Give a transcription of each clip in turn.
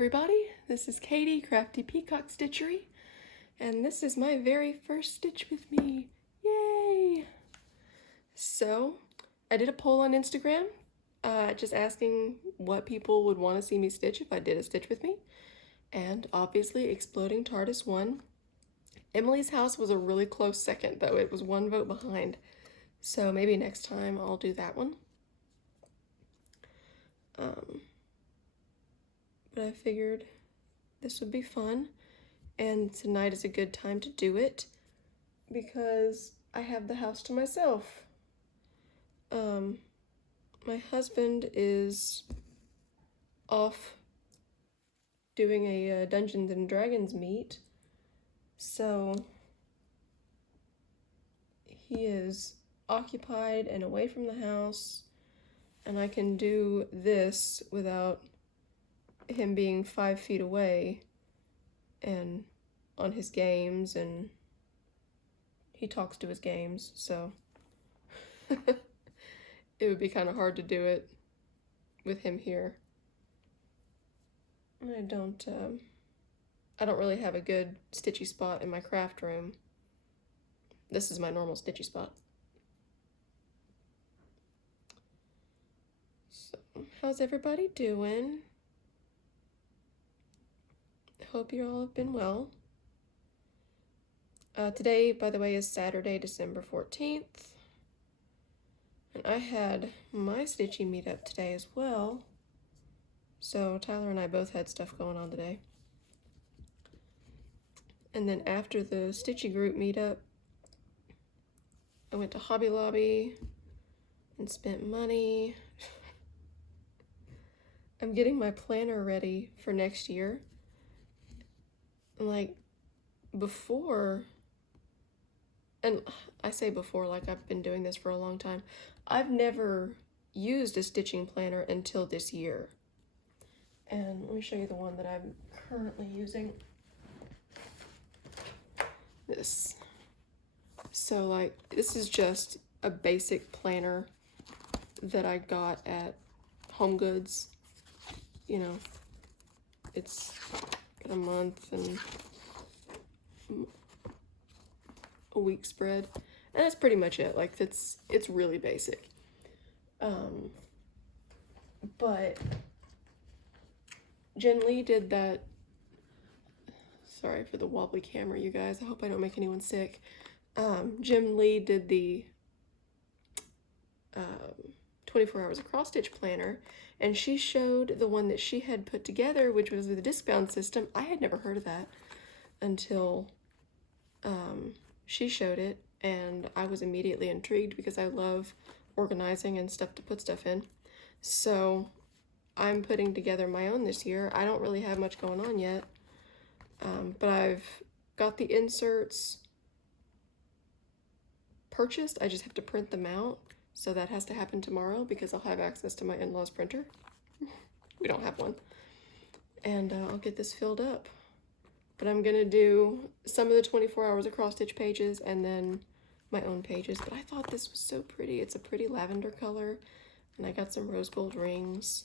everybody, this is Katie, Crafty Peacock Stitchery, and this is my very first stitch with me. Yay! So, I did a poll on Instagram, just asking what people would want to see me stitch if I did a stitch with me, and obviously Exploding Tardis won. Emily's House was a really close second, though. It was one vote behind, so maybe next time I'll do that one. But I figured this would be fun, and tonight is a good time to do it because I have the house to myself. My husband is off doing a Dungeons and Dragons meet, so he is occupied and away from the house, and I can do this without him being 5 feet away and on his games, and he talks to his games, so it would be kind of hard to do it with him here. I don't really have a good stitchy spot in my craft room. This is my normal stitchy spot. So, how's everybody doing? Hope you all have been well. Today, by the way, is Saturday, December 14th. And I had my stitchy meetup today as well. So Tyler and I both had stuff going on today. And then after the stitchy group meetup, I went to Hobby Lobby and spent money. I'm getting my planner ready for next year. Like, before, and I say before like I've been doing this for a long time, I've never used a stitching planner until this year. And let me show you the one that I'm currently using. This. So like, this is just a basic planner that I got at Home Goods. You know, it's got a month and a week spread, and that's pretty much it. Like, it's really basic. But Jen Lee did that. Sorry for the wobbly camera, you guys. I hope I don't make anyone sick. Jim Lee did the 24 Hours of Cross Stitch Planner, and she showed the one that she had put together, which was with a disc-bound system. I had never heard of that until she showed it, and I was immediately intrigued because I love organizing and stuff to put stuff in. So I'm putting together my own this year. I don't really have much going on yet, but I've got the inserts purchased. I just have to print them out, so that has to happen tomorrow because I'll have access to my in-laws printer. We don't have one. And I'll get this filled up. But I'm gonna do some of the 24 Hours of Cross Stitch pages and then my own pages. But I thought this was so pretty. It's a pretty lavender color, and I got some rose gold rings.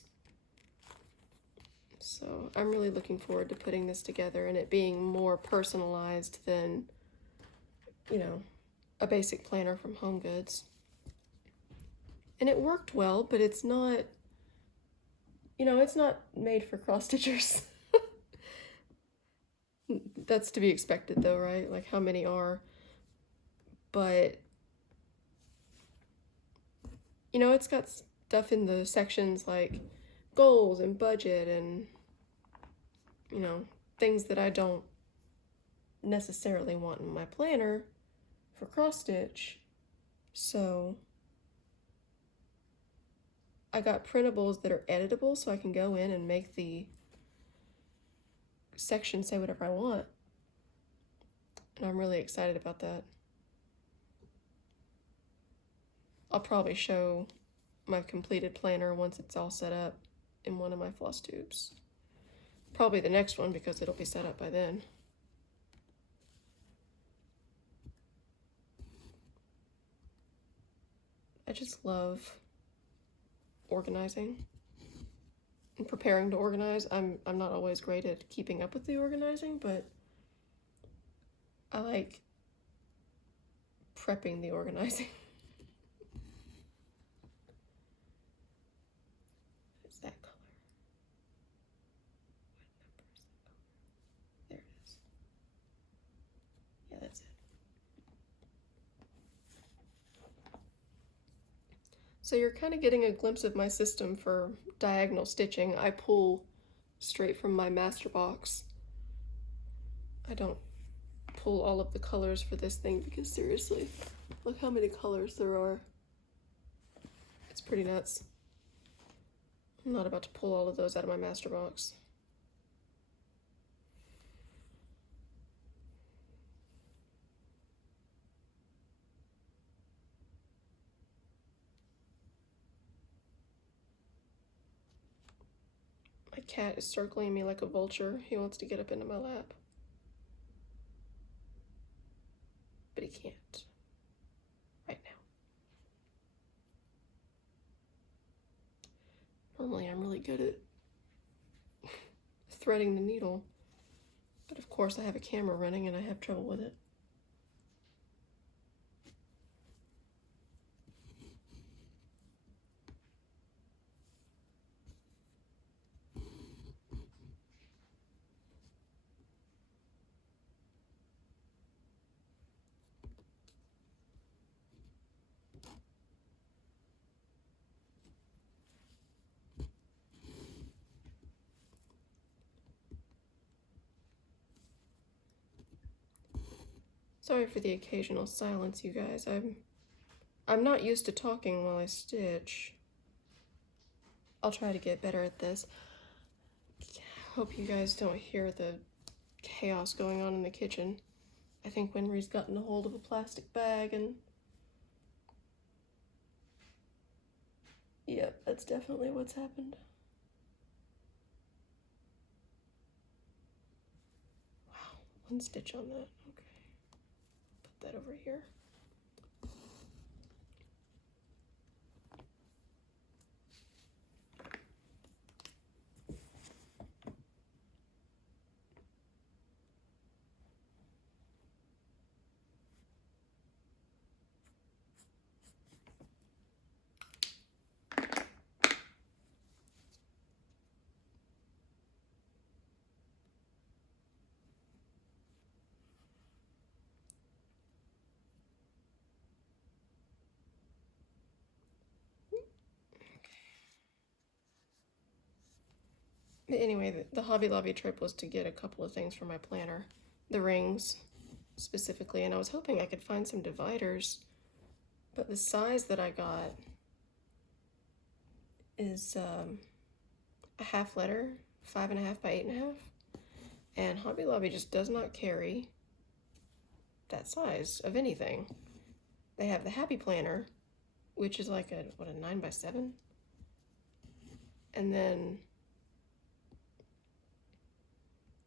So I'm really looking forward to putting this together and it being more personalized than, you know, a basic planner from Home Goods. And it worked well, but it's not, you know, it's not made for cross stitchers. That's to be expected though, right? Like, how many are? But, you know, it's got stuff in the sections like goals and budget and, you know, things that I don't necessarily want in my planner for cross stitch. So I got printables that are editable, so I can go in and make the section say whatever I want. And I'm really excited about that. I'll probably show my completed planner once it's all set up in one of my floss tubes. Probably the next one because it'll be set up by then. I just love organizing. and preparing to organize. I'm not always great at keeping up with the organizing, but I like prepping the organizing. What's that color? What number is that color? There it is. Yeah, that's it. So you're kind of getting a glimpse of my system for diagonal stitching. I pull straight from my master box. I don't pull all of the colors for this thing because seriously, look how many colors there are. It's pretty nuts. I'm not about to pull all of those out of my master box. My cat is circling me like a vulture. He wants to get up into my lap. But he can't. Right now. Normally I'm really good at threading the needle. But of course I have a camera running and I have trouble with it. Sorry for the occasional silence, you guys. I'm not used to talking while I stitch. I'll try to get better at this. Hope you guys don't hear the chaos going on in the kitchen. I think Winry's gotten a hold of a plastic bag and... Yep, that's definitely what's happened. Wow, one stitch on that. Okay. Put that over here. Anyway, the Hobby Lobby trip was to get a couple of things for my planner. The rings, specifically, and I was hoping I could find some dividers, but the size that I got is a half letter, 5.5 by 8.5, and Hobby Lobby just does not carry that size of anything. They have the Happy Planner, which is like a 9 by 7, and then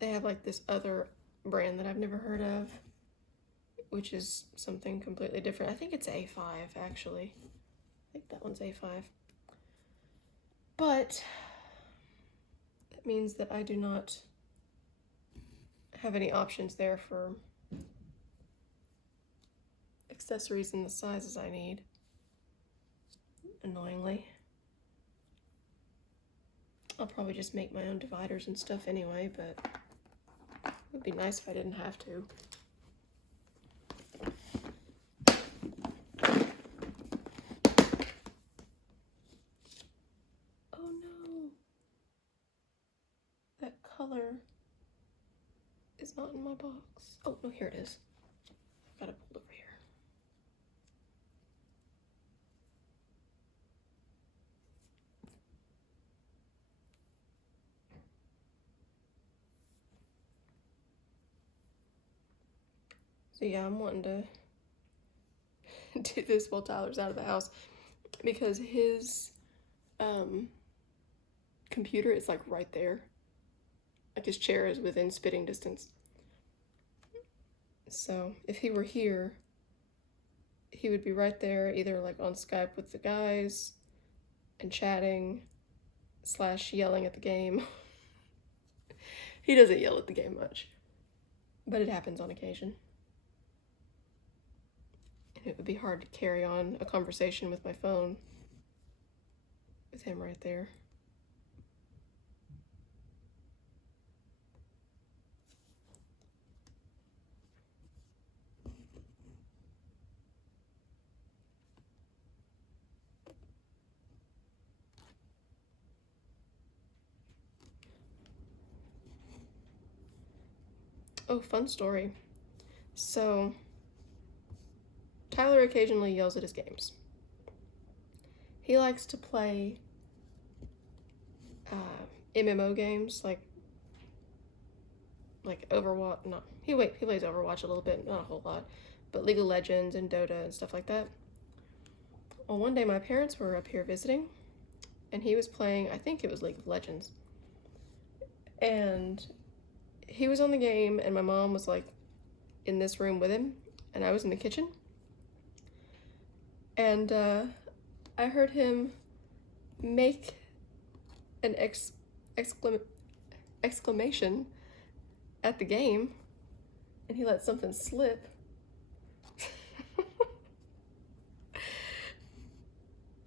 they have like this other brand that I've never heard of, which is something completely different. I think it's A5, actually. I think that one's A5. But that means that I do not have any options there for accessories in the sizes I need, annoyingly. I'll probably just make my own dividers and stuff anyway, but it would be nice if I didn't have to. Oh no! That color is not in my box. Oh no, here it is. I've got to pull it over here. So yeah, I'm wanting to do this while Tyler's out of the house because his computer is like right there. Like his chair is within spitting distance. So if he were here, he would be right there, either like on Skype with the guys and chatting, / yelling at the game. He doesn't yell at the game much, but it happens on occasion. And it would be hard to carry on a conversation with my phone with him right there. Oh, fun story. So, Tyler occasionally yells at his games. He likes to play MMO games like Overwatch. No, he plays Overwatch a little bit, not a whole lot, but League of Legends and Dota and stuff like that. Well, one day my parents were up here visiting, and he was playing, I think it was League of Legends, and he was on the game, and my mom was like in this room with him, and I was in the kitchen, and I heard him make an exclamation at the game, and he let something slip.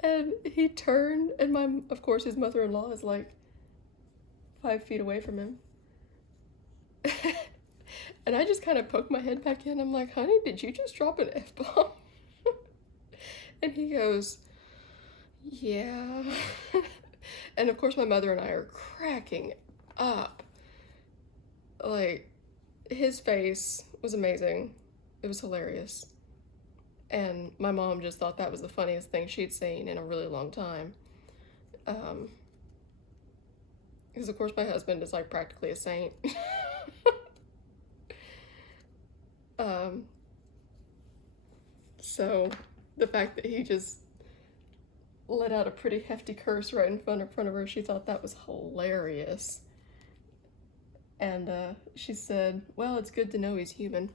And he turned, and of course his mother-in-law is like 5 feet away from him. And I just kind of poked my head back in. I'm like, honey, did you just drop an F-bomb? And he goes, yeah. And of course my mother and I are cracking up. Like, his face was amazing. It was hilarious. And my mom just thought that was the funniest thing she'd seen in a really long time. Because of course my husband is like practically a saint. So the fact that he just let out a pretty hefty curse right in front of her, she thought that was hilarious. And she said, well, it's good to know he's human.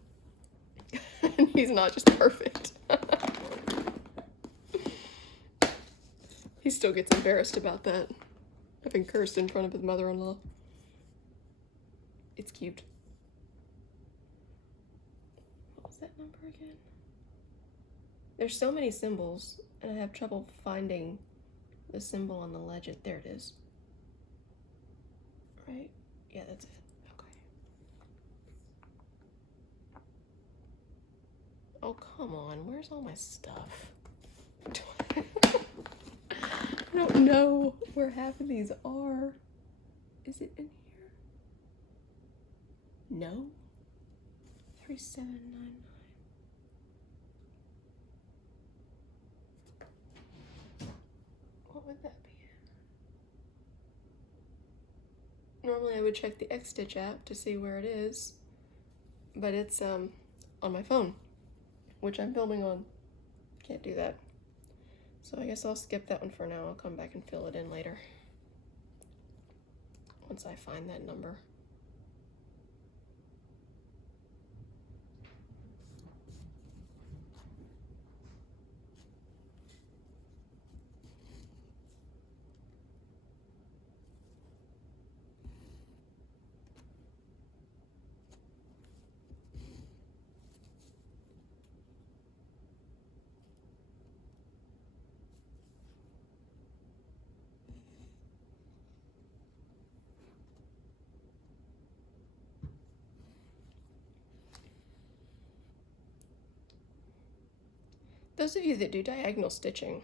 And he's not just perfect. He still gets embarrassed about that. Having cursed in front of his mother-in-law. It's cute. What was that number again? There's so many symbols, and I have trouble finding the symbol on the legend. There it is. Right? Yeah, that's it. Okay. Oh, come on. Where's all my stuff? I don't know where half of these are. Is it in here? No. 3799. What would that be? Normally I would check the Xstitch app to see where it is, but it's on my phone, which I'm filming on. Can't do that. So I guess I'll skip that one for now. I'll come back and fill it in later once I find that number. Those of you that do diagonal stitching,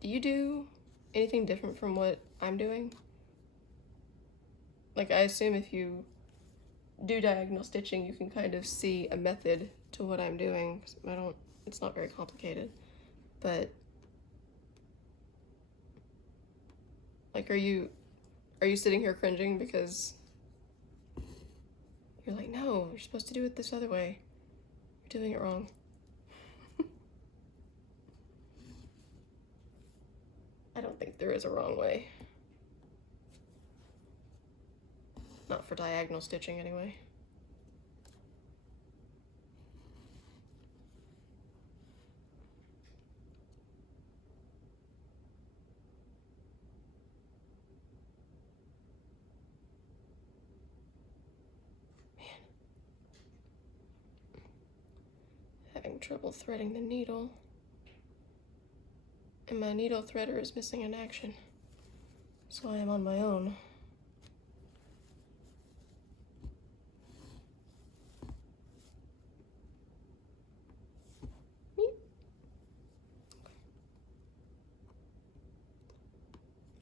do you do anything different from what I'm doing? Like, I assume if you do diagonal stitching, you can kind of see a method to what I'm doing. It's not very complicated, but like, are you sitting here cringing because you're like, no, you're supposed to do it this other way. You're doing it wrong. I don't think there is a wrong way. Not for diagonal stitching, anyway. having trouble threading the needle. And my needle threader is missing in action. So I am on my own.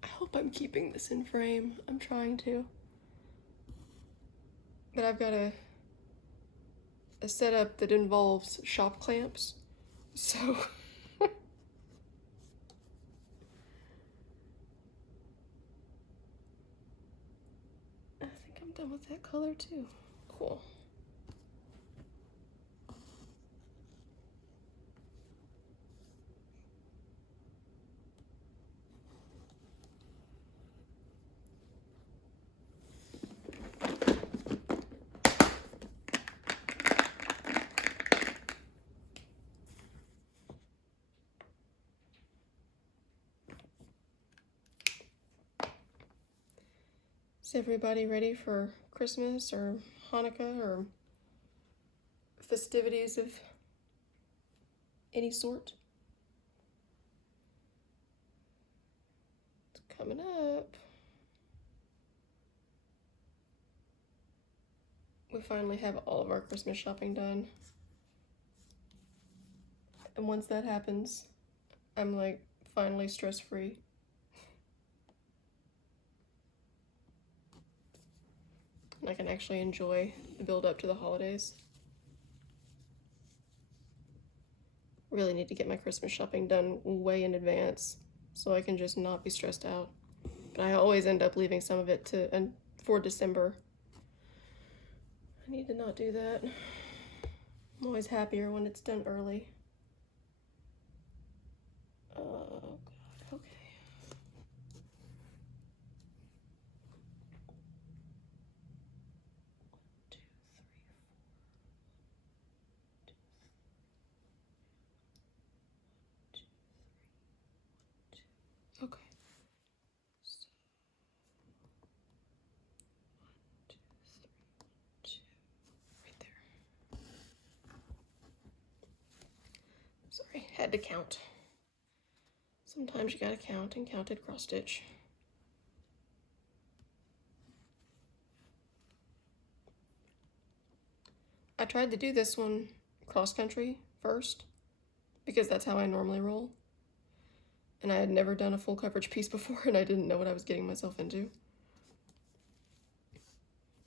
I hope I'm keeping this in frame. I'm trying to. But I've got a setup that involves shop clamps. So I think I'm done with that color too. Cool. Is everybody ready for Christmas or Hanukkah or festivities of any sort? It's coming up. We finally have all of our Christmas shopping done. And once that happens, I'm like finally stress-free. And I can actually enjoy the build up to the holidays. Really need to get my Christmas shopping done way in advance so I can just not be stressed out. But I always end up leaving some of it for December. I need to not do that. I'm always happier when it's done early. Oh God, okay. Okay. So, 1, 2, 3, 1, 2. Right there. Sorry, had to count. Sometimes you gotta count, and counted cross stitch. I tried to do this one cross country first because that's how I normally roll. And I had never done a full coverage piece before and I didn't know what I was getting myself into.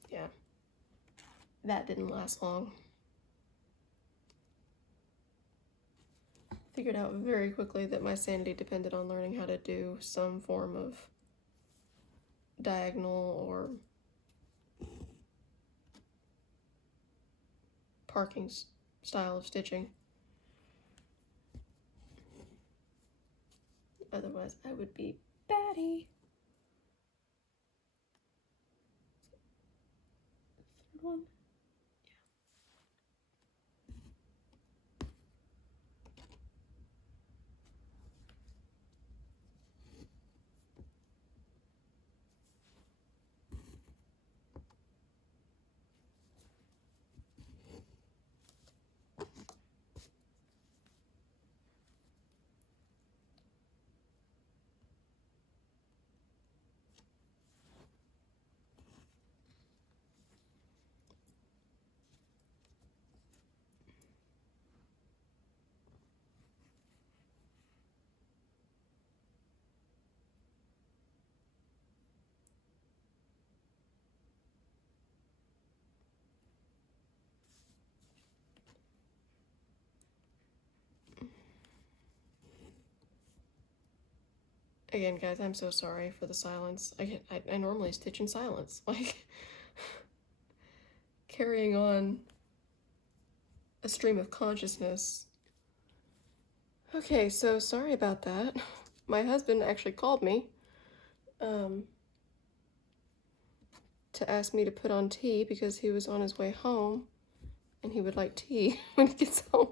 Yeah, that didn't last long. Figured out very quickly that my sanity depended on learning how to do some form of diagonal or parking style of stitching. Otherwise, I would be batty. Third one. Again, guys, I'm so sorry for the silence. I normally stitch in silence, like carrying on a stream of consciousness. Okay, so sorry about that. My husband actually called me to ask me to put on tea because he was on his way home and he would like tea when he gets home.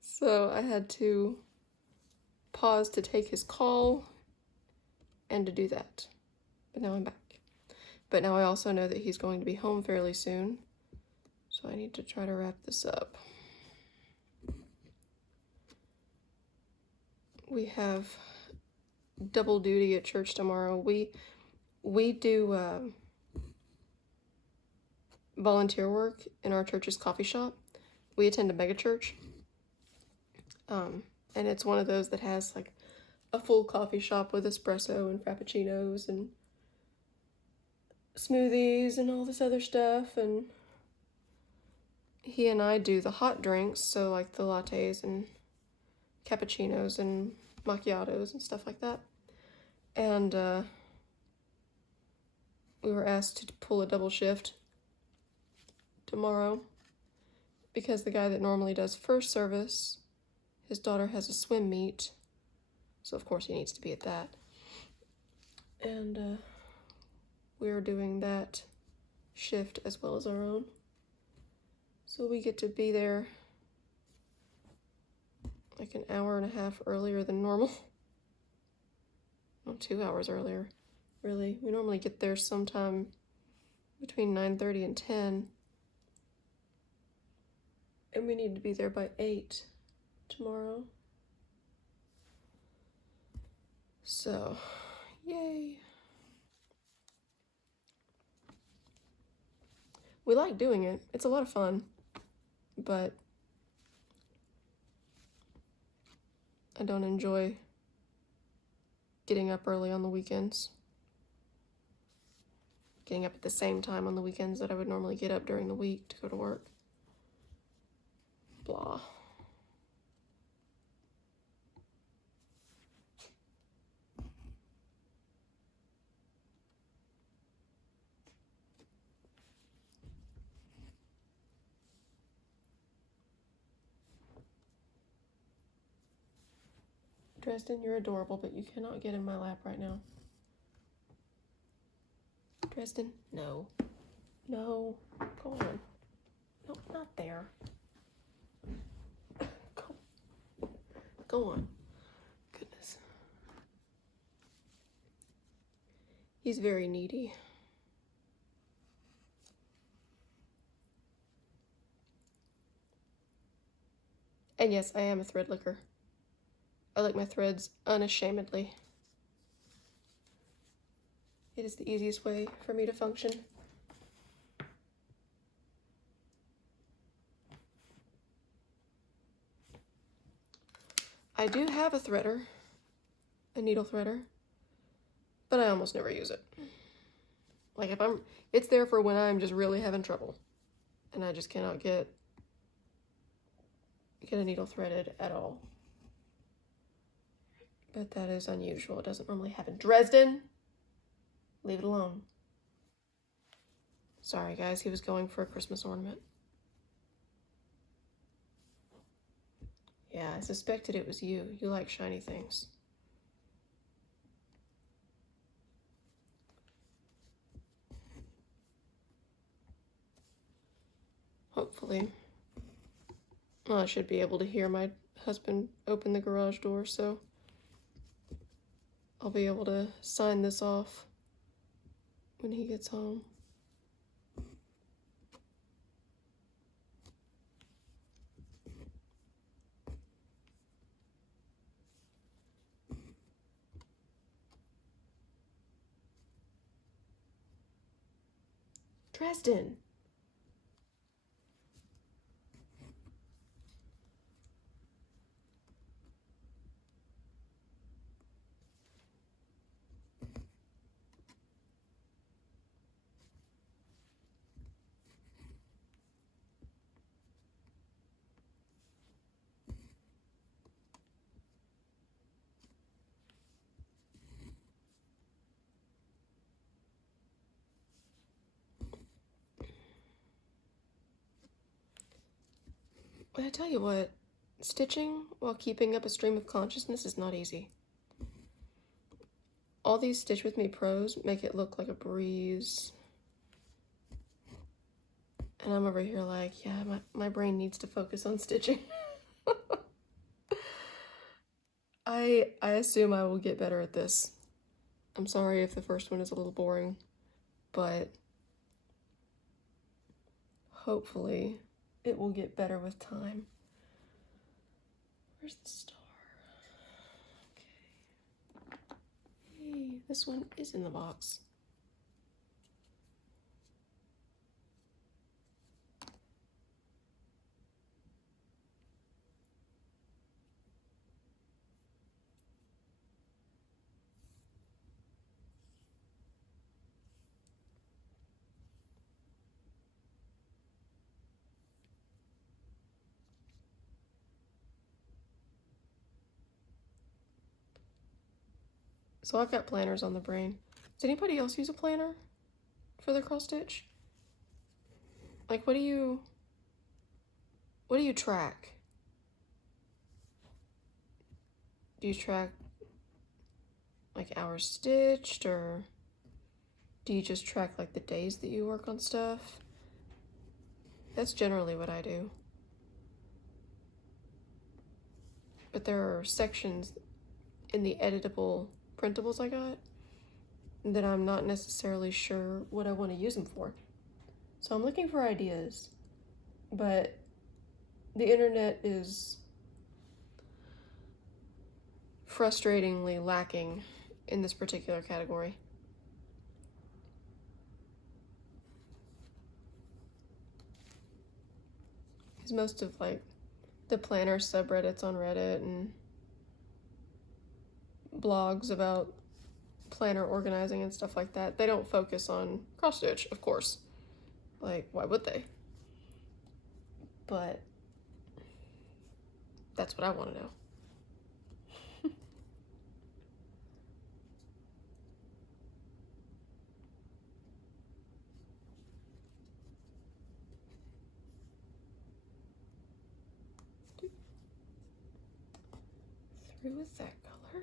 So I had to pause to take his call and to do that. But now I'm back. But now I also know that he's going to be home fairly soon. So I need to try to wrap this up. we have double duty at church tomorrow. We do volunteer work in our church's coffee shop. We attend a mega church, and it's one of those that has like a full coffee shop with espresso and frappuccinos and smoothies and all this other stuff. And he and I do the hot drinks, so like the lattes and cappuccinos and macchiatos and stuff like that. And we were asked to pull a double shift tomorrow because the guy that normally does first service, his daughter has a swim meet, so of course he needs to be at that. And we're doing that shift as well as our own. So we get to be there like an hour and a half earlier than normal. Well, 2 hours earlier, really. We normally get there sometime between 9:30 and 10. And we need to be there by 8 tomorrow. So, yay. We like doing it. It's a lot of fun. But I don't enjoy getting up early on the weekends. Getting up at the same time on the weekends that I would normally get up during the week to go to work. Blah. Dresden, you're adorable, but you cannot get in my lap right now. Dresden, no. No. Go on. No, not there. Go on. Goodness. He's very needy. And yes, I am a thread licker. I lick my threads unashamedly. It is the easiest way for me to function. I do have a threader, a needle threader, but I almost never use it. Like it's there for when I'm just really having trouble and I just cannot get a needle threaded at all. But that is unusual. It doesn't normally happen. Dresden, leave it alone. Sorry guys, he was going for a Christmas ornament. Yeah, I suspected it was you. You like shiny things. Hopefully. Well, I should be able to hear my husband open the garage door, so I'll be able to sign this off when he gets home. Dresden. I tell you what, stitching while keeping up a stream of consciousness is not easy. All these Stitch With Me pros make it look like a breeze. And I'm over here like, yeah, my brain needs to focus on stitching. I assume I will get better at this. I'm sorry if the first one is a little boring, but hopefully it will get better with time. Where's the star? This one is in the box. So I've got planners on the brain. Does anybody else use a planner for their cross stitch? Like, what do you track? Do you track like hours stitched, or do you just track like the days that you work on stuff? That's generally what I do. But there are sections in the editable printables I got that I'm not necessarily sure what I want to use them for. So I'm looking for ideas, but the internet is frustratingly lacking in this particular category. Because most of like the planner subreddits on Reddit and blogs about planner organizing and stuff like that, they don't focus on cross stitch, of course. Like, why would they? But that's what I want to know. Through with that color.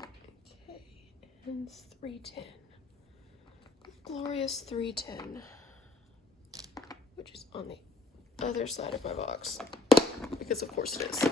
Okay, and 310. Glorious 310, which is on the other side of my box, because of course it is.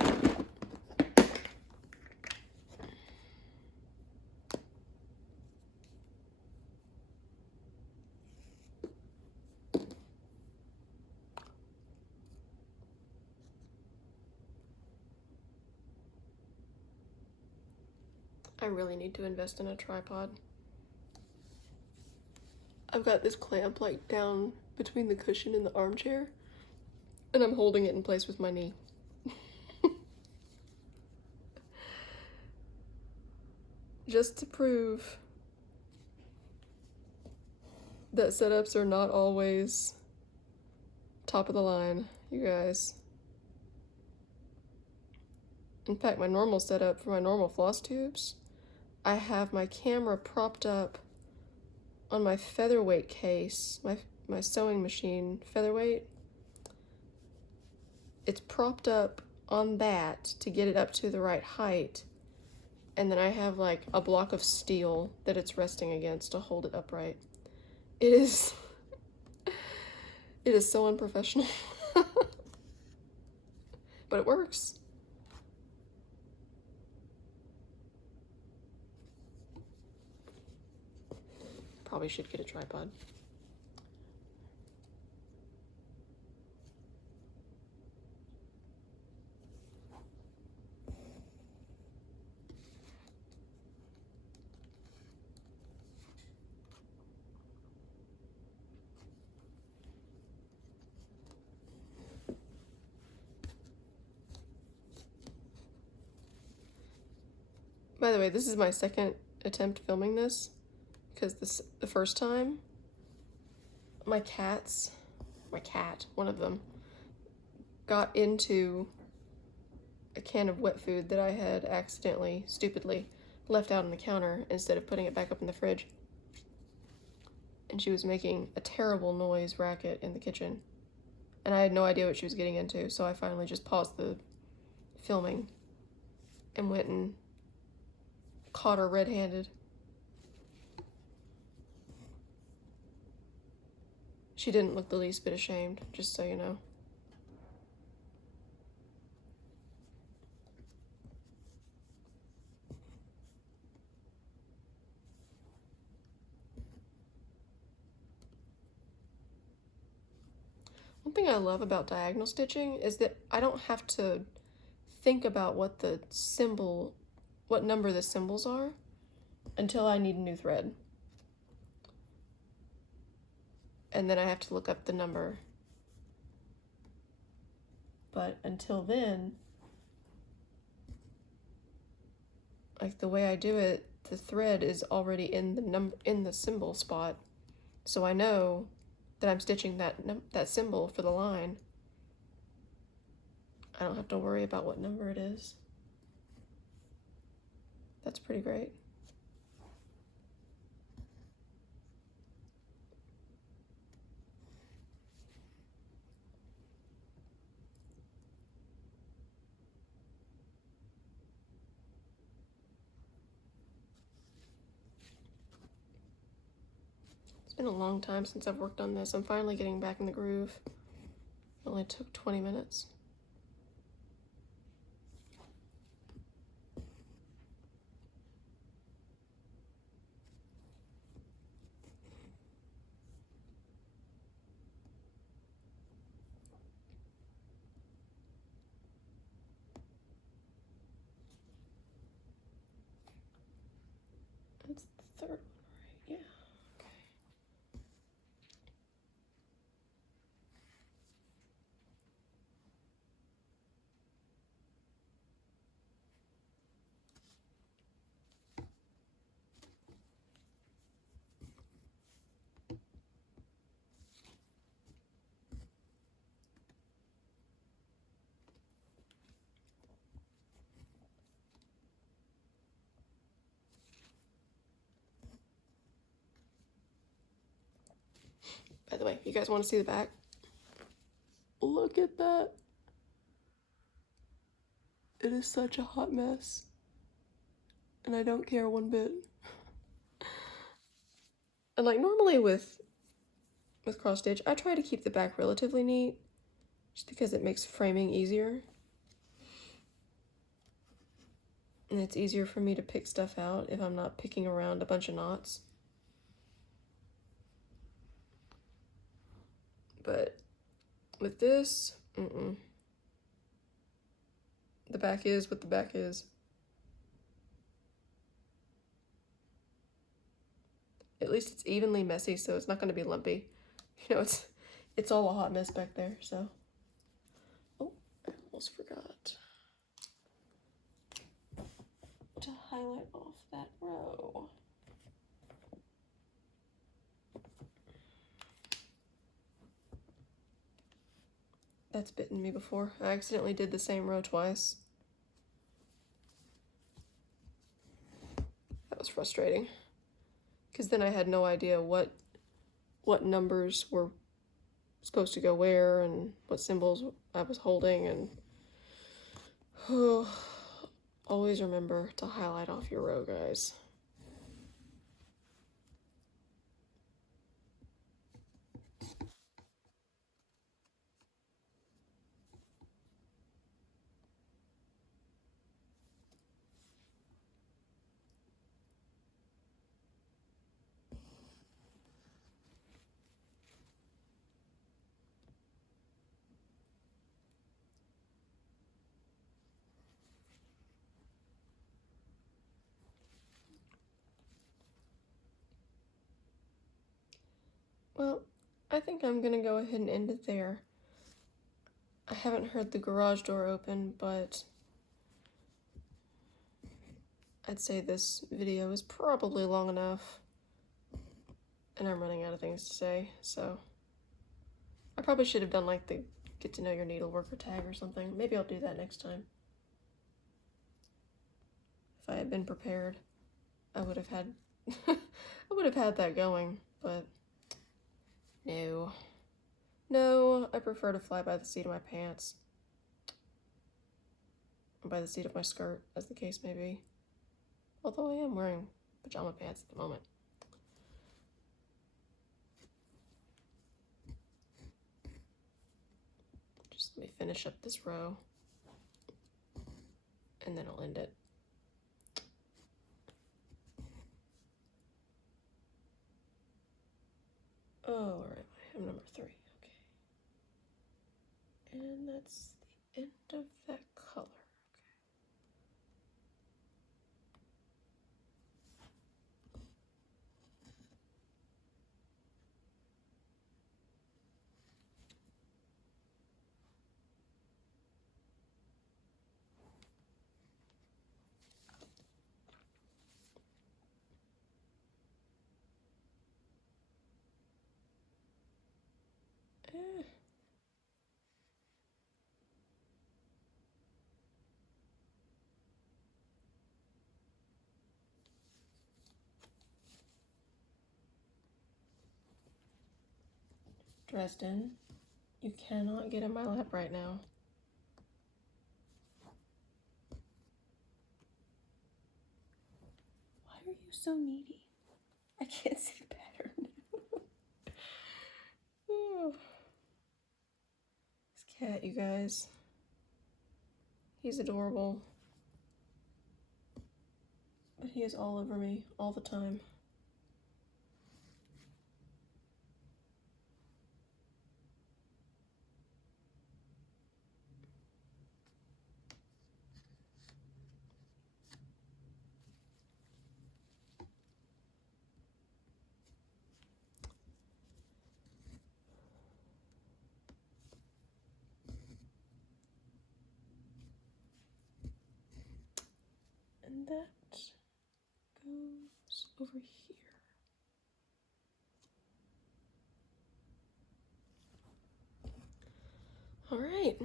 I really need to invest in a tripod. I've got this clamp like down between the cushion and the armchair, and I'm holding it in place with my knee. Just to prove that setups are not always top of the line, you guys. In fact, my normal setup for my normal floss tubes, I have my camera propped up on my featherweight case, my sewing machine featherweight. It's propped up on that to get it up to the right height, and then I have like a block of steel that it's resting against to hold it upright. It is so unprofessional. But it works. Probably should get a tripod. By the way, this is my second attempt filming this, because the first time, my cat, one of them, got into a can of wet food that I had accidentally, stupidly, left out on the counter instead of putting it back up in the fridge. And she was making a terrible noise racket in the kitchen. And I had no idea what she was getting into, so I finally just paused the filming and went and caught her red-handed. She didn't look the least bit ashamed, just so you know. Something I love about diagonal stitching is that I don't have to think about what number the symbols are until I need a new thread. And then I have to look up the number. But until then, like the way I do it, the thread is already in the symbol spot. So I know that I'm stitching that symbol for the line. I don't have to worry about what number it is. That's pretty great. It's been a long time since I've worked on this. I'm finally getting back in the groove. It only took 20 minutes. That's the third one, right? Yeah. Okay. By the way, you guys want to see the back? Look at that. It is such a hot mess. And I don't care one bit. And like normally with cross stitch, I try to keep the back relatively neat just because it makes framing easier. And it's easier for me to pick stuff out if I'm not picking around a bunch of knots. But with this, the back is what the back is. At least it's evenly messy, so it's not going to be lumpy. You know, it's all a hot mess back there, so. Oh, I almost forgot to highlight off that row. That's bitten me before. I accidentally did the same row twice. That was frustrating. Because then I had no idea what numbers were supposed to go where and what symbols I was holding, and always remember to highlight off your row, guys. Well, I think I'm gonna go ahead and end it there. I haven't heard the garage door open, but I'd say this video is probably long enough. And I'm running out of things to say, so I probably should have done like the get to know your needleworker tag or something. Maybe I'll do that next time. If I had been prepared, I would have had that going, but no. No, I prefer to fly by the seat of my pants. Or by the seat of my skirt, as the case may be. Although I am wearing pajama pants at the moment. Just let me finish up this row. And then I'll end it. Oh, all right, I have number 3. Okay. that's the end of that color. Okay. Dresden, you cannot get in my lap right now. Why are you so needy? I can't see the pattern. Oh. This cat, you guys. He's adorable. But he is all over me all the time. And that goes over here. All right.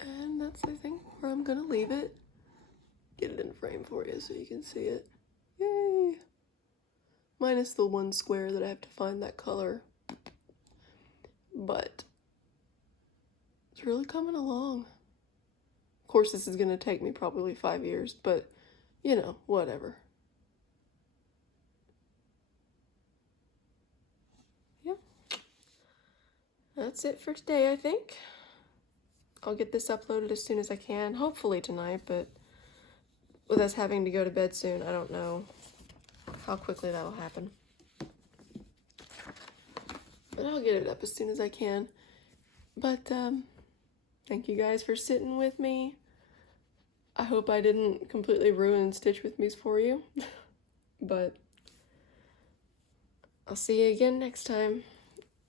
And that's, I think, where I'm gonna leave it. Get it in frame for you so you can see it. Yay! Minus the one square that I have to find that color. But it's really coming along. Of course, this is gonna take me probably 5 years, but you know, whatever. Yep. That's it for today, I think. I'll get this uploaded as soon as I can, hopefully tonight, but with us having to go to bed soon, I don't know how quickly that'll happen. But I'll get it up as soon as I can. But thank you guys for sitting with me. I hope I didn't completely ruin Stitch With Me's for you. But I'll see you again next time.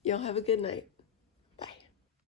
Y'all have a good night.